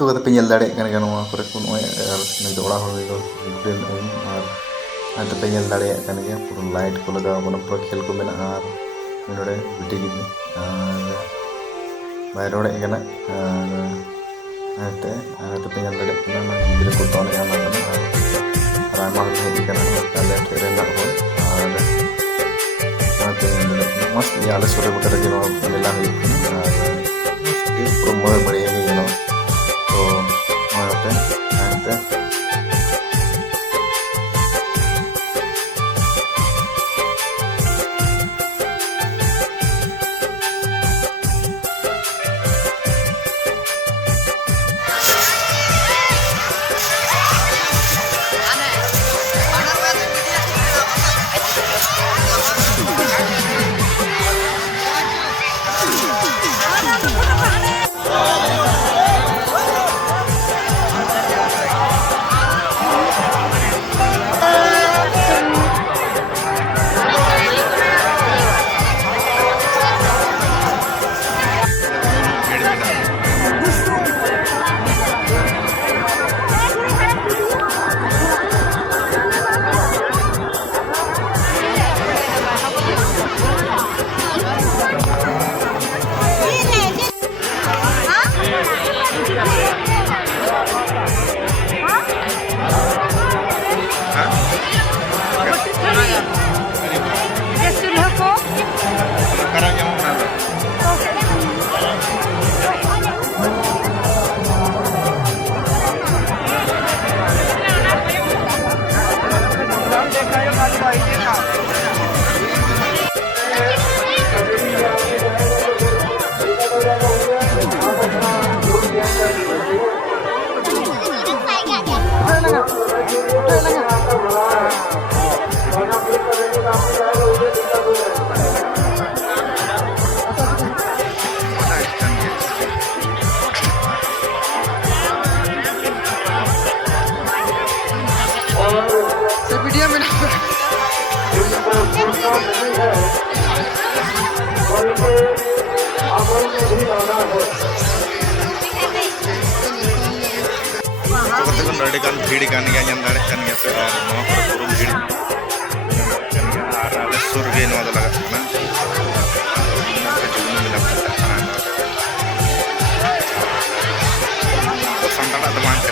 तो कते पे दाड़े नवा करे को नय नय ओड़ा हर ग्रीन और आते पे दाड़े पूरा लाइट को लगा पूरा खेल को मेना और नोड़े बिटी गिदी और बाय रोड़े कना और आते पे दाड़े गिद्रा को तोने और आयमा हेज कना ताले रेना हो और मस्त याले सुरे बकरे के मेला हुई और पूरा मोर बढ़िया गई तो वीडियो में भीड़ कान गया जन दाड़े कान गया पे और नवा पर पूरा भीड़ और आले सुर गे नवा लगा ना तो संताला तो मान